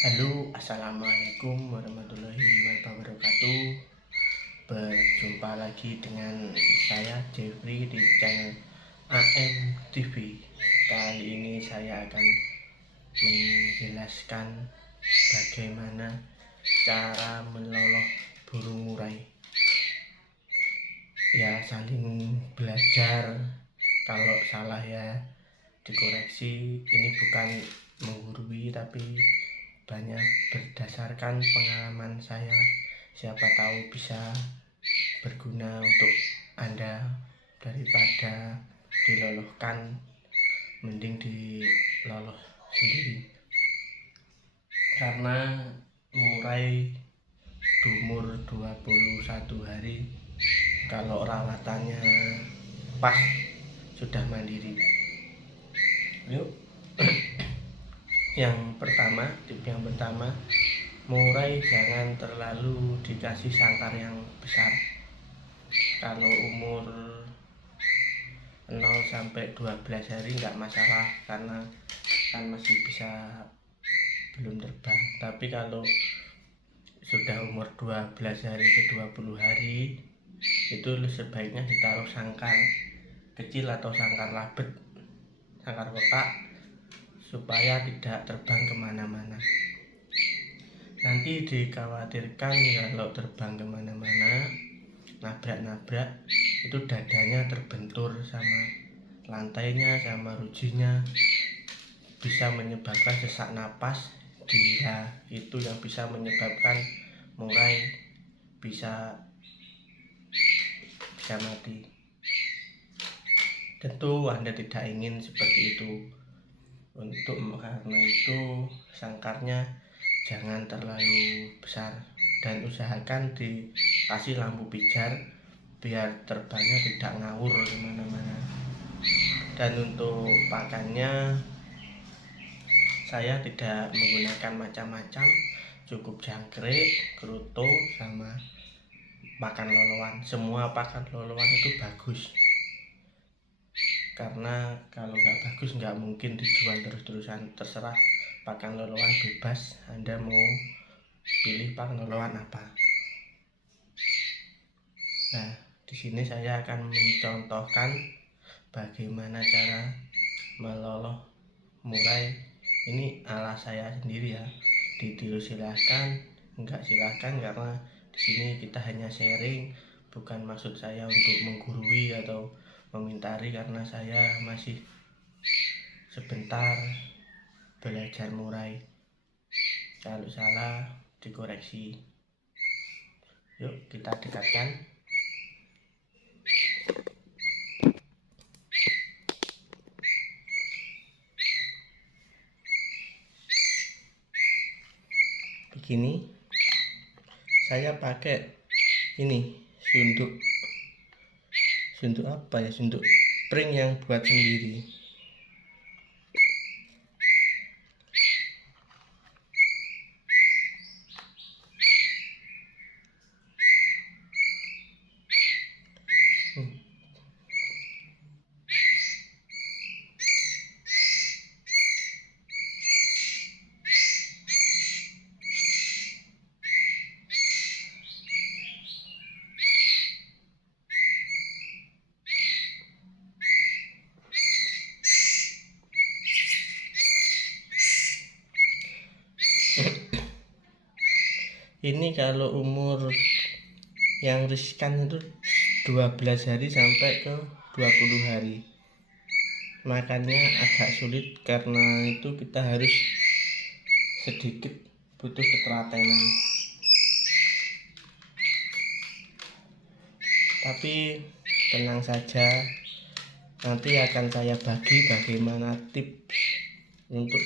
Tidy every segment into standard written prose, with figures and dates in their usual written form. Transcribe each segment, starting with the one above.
Halo, assalamualaikum warahmatullahi wabarakatuh. Berjumpa lagi dengan saya Jeffrey di channel AMTV. Kali ini saya akan menjelaskan bagaimana cara meloloh burung murai. Ya, saling belajar. Kalau salah ya dikoreksi. Ini bukan menggurui tapi banyak berdasarkan pengalaman saya. Siapa tahu bisa berguna untuk Anda. Daripada dilolohkan, mending diloloh sendiri. Karena murai umur 21 hari, kalau rawatannya pas sudah mandiri. Yuk. Tip yang pertama, murai jangan terlalu dikasih sangkar yang besar. Kalau umur 0 sampai 12 hari nggak masalah, karena kan masih bisa belum terbang. Tapi kalau sudah umur 12 hari ke 20 hari, itu sebaiknya ditaruh sangkar kecil atau sangkar labet, sangkar kotak, supaya tidak terbang kemana-mana. Nanti dikhawatirkan kalau terbang kemana-mana, nabrak-nabrak, itu dadanya terbentur sama lantainya, sama rujinya, bisa menyebabkan sesak napas. Dia itu yang bisa menyebabkan murai bisa mati. Tentu Anda tidak ingin seperti itu. Karena itu sangkarnya jangan terlalu besar, dan usahakan dikasih lampu pijar biar terbangnya tidak ngawur kemana-mana. Dan untuk pakannya, saya tidak menggunakan macam-macam, cukup jangkrik, kerutu, sama pakan lolowan. Semua pakan lolowan itu bagus, karena kalau nggak bagus nggak mungkin dijual terus-terusan. Terserah pakan lolowan, bebas Anda mau pilih pakan lolowan apa. Nah, di sini saya akan mencontohkan bagaimana cara meloloh murai. Ini ala saya sendiri ya. Ditiru silahkan, enggak silahkan, karena di sini kita hanya sharing, bukan maksud saya untuk menggurui atau memintari, karena saya masih sebentar belajar murai. Kalau salah dikoreksi. Yuk kita dekatkan. Begini, saya pakai ini sunduk apa ya, sunduk pring yang buat sendiri. Ini kalau umur yang riskan itu 12 hari sampai ke 20 hari. Makannya agak sulit, karena itu kita harus sedikit butuh ketelatenan. Tapi tenang saja, nanti akan saya bagi bagaimana tips untuk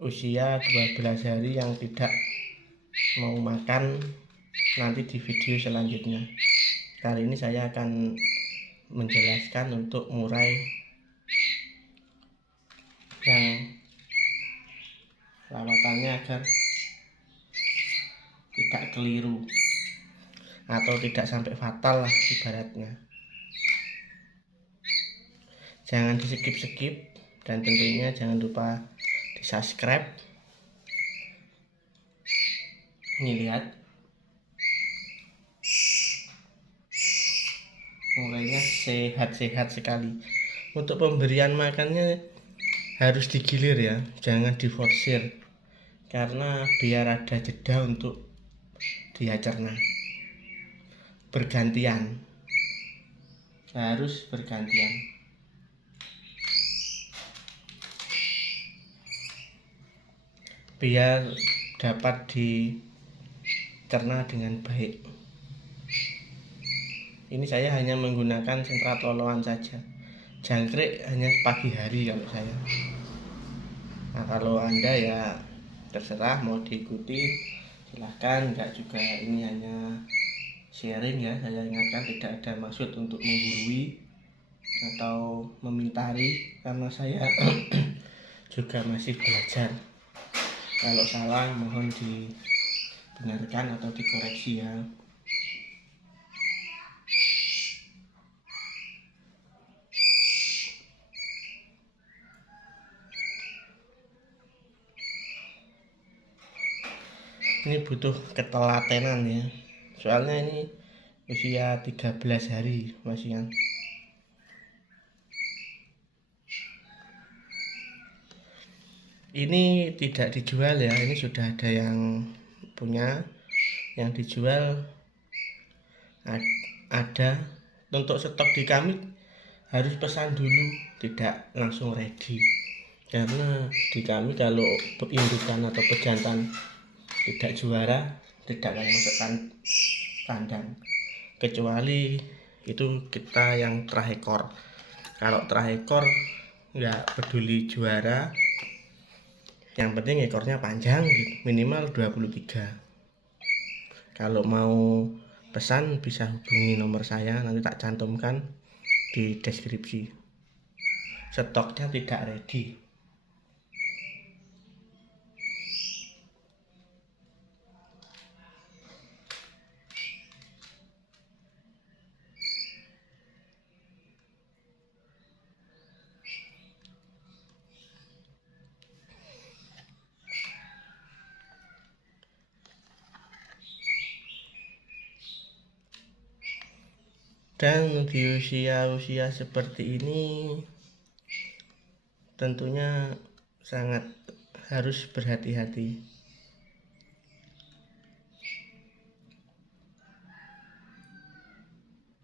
usia 12 hari yang tidak mau makan nanti di video selanjutnya. Kali ini saya akan menjelaskan untuk murai yang rawatannya agar tidak keliru atau tidak sampai fatal lah ibaratnya. Jangan di skip, dan tentunya jangan lupa di subscribe Ini lihat, mulainya sehat-sehat sekali. Untuk pemberian makannya harus digilir ya, jangan diforsir, karena biar ada jeda untuk dia cerna. Bergantian, harus bergantian. Biar dapat dicerna dengan baik. Ini saya hanya menggunakan sentrat loloan saja. Jangkrik hanya pagi hari kalau saya. Nah, kalau Anda ya terserah mau diikuti, silahkan. Enggak juga, ini hanya sharing ya. Saya ingatkan tidak ada maksud untuk menggurui atau memintari, karena saya juga masih belajar. Kalau salah mohon dibenarkan atau dikoreksi ya. Ini butuh ketelatenan ya, soalnya ini usia 13 hari masih kan. Ini tidak dijual ya, ini sudah ada yang punya. Yang dijual ada. Untuk stok di kami harus pesan dulu, tidak langsung ready, karena di kami kalau indukan atau pejantan tidak juara tidak akan masukkan kandang, kecuali itu kita yang terekor. Kalau terekor nggak peduli juara, yang penting ekornya panjang gitu, minimal 23. Kalau mau pesan bisa hubungi nomor saya, nanti tak cantumkan di deskripsi. Stoknya tidak ready. Dan di usia-usia seperti ini tentunya sangat harus berhati-hati.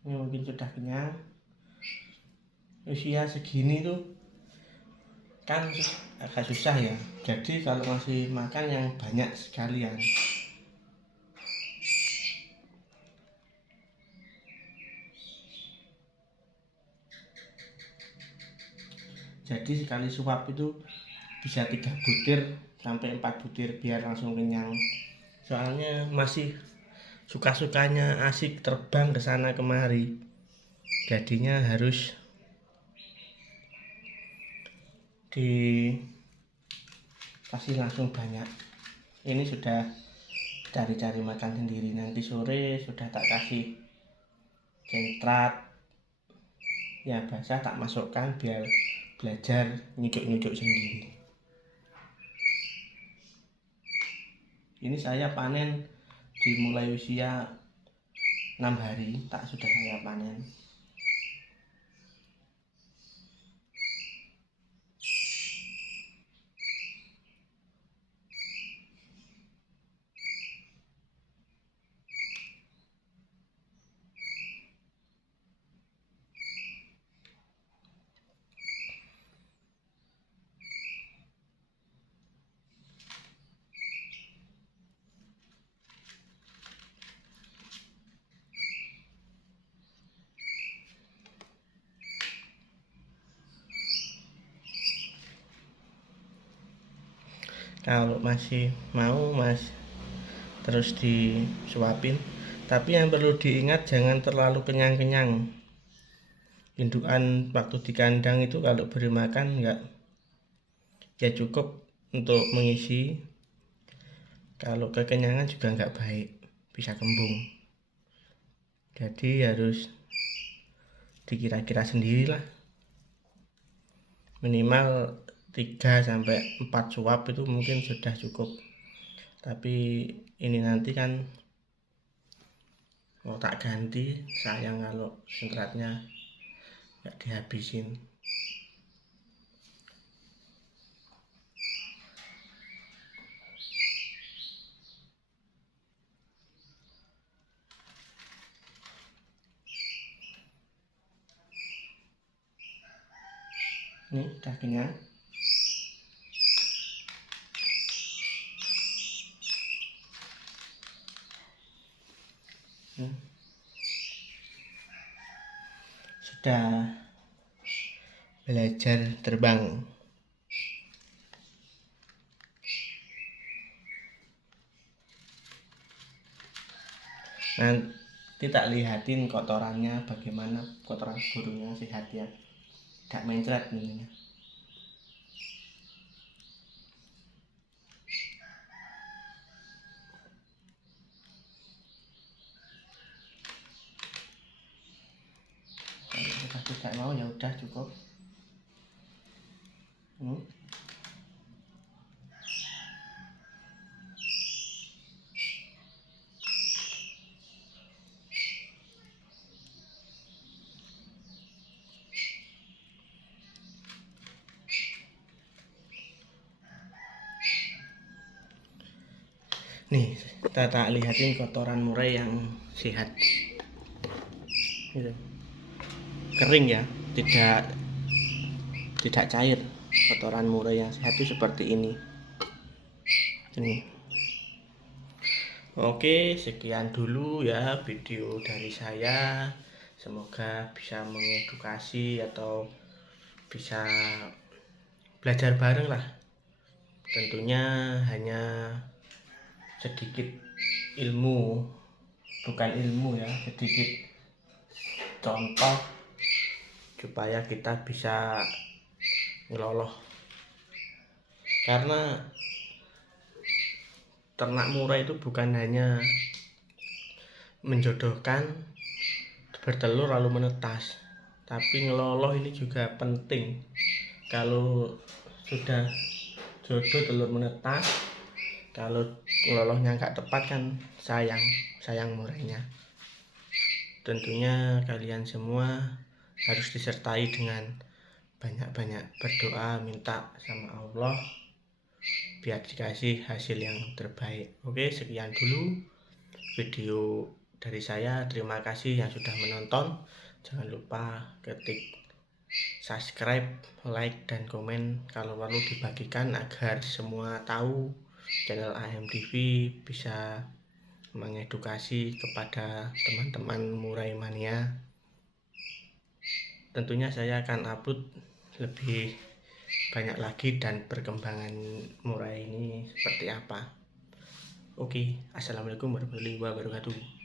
Ini mungkin sudah kenyang. Usia segini tuh kan agak susah ya, jadi kalau masih makan yang banyak sekalian. Jadi sekali suap itu bisa 3 butir sampai 4 butir biar langsung kenyang. Soalnya masih suka-sukanya asik terbang ke sana kemari, jadinya harus dikasih langsung banyak. Ini sudah cari-cari makan sendiri, nanti sore sudah tak kasih sentrat ya basah, tak masukkan biar belajar nyucuk-nyucuk sendiri. Ini saya panen dimulai usia 6 hari tak sudah saya panen. Kalau masih mau mas terus disuapin, tapi yang perlu diingat jangan terlalu kenyang-kenyang. Indukan waktu di kandang itu kalau beri makan enggak ya cukup untuk mengisi, kalau kekenyangan juga enggak baik, bisa kembung. Jadi harus dikira-kira sendirilah, minimal 3-4 suap itu mungkin sudah cukup. Tapi ini nanti kan mau tak ganti, sayang kalau sentratnya nggak dihabisin. Ini dagingnya. Sudah belajar terbang. Nanti tak lihatin kotorannya bagaimana, kotoran burungnya sehat ya, tidak mencret ini. Kalau kita tidak mau ya udah cukup. Nih, kita tak lihatin kotoran murai yang sehat. Gitu. Kering ya, tidak cair. Kotoran murai yang sehat itu seperti ini. Oke, sekian dulu ya video dari saya. Semoga bisa mengedukasi atau bisa belajar bareng lah. Tentunya hanya sedikit ilmu, bukan ilmu ya, sedikit contoh supaya kita bisa ngeloloh. Karena ternak murai itu bukan hanya menjodohkan bertelur lalu menetas, tapi ngeloloh ini juga penting. Kalau sudah jodoh telur menetas, kalau ngelolohnya nggak tepat kan sayang murainya. Tentunya kalian semua harus disertai dengan banyak-banyak berdoa, minta sama Allah biar dikasih hasil yang terbaik. Oke, sekian dulu video dari saya. Terima kasih yang sudah menonton. Jangan lupa ketik subscribe, like, dan komen. Kalau perlu dibagikan agar semua tahu channel AMTV bisa mengedukasi kepada teman-teman murai mania. Tentunya saya akan upload lebih banyak lagi dan perkembangan murai ini seperti apa. Oke, assalamualaikum warahmatullahi wabarakatuh.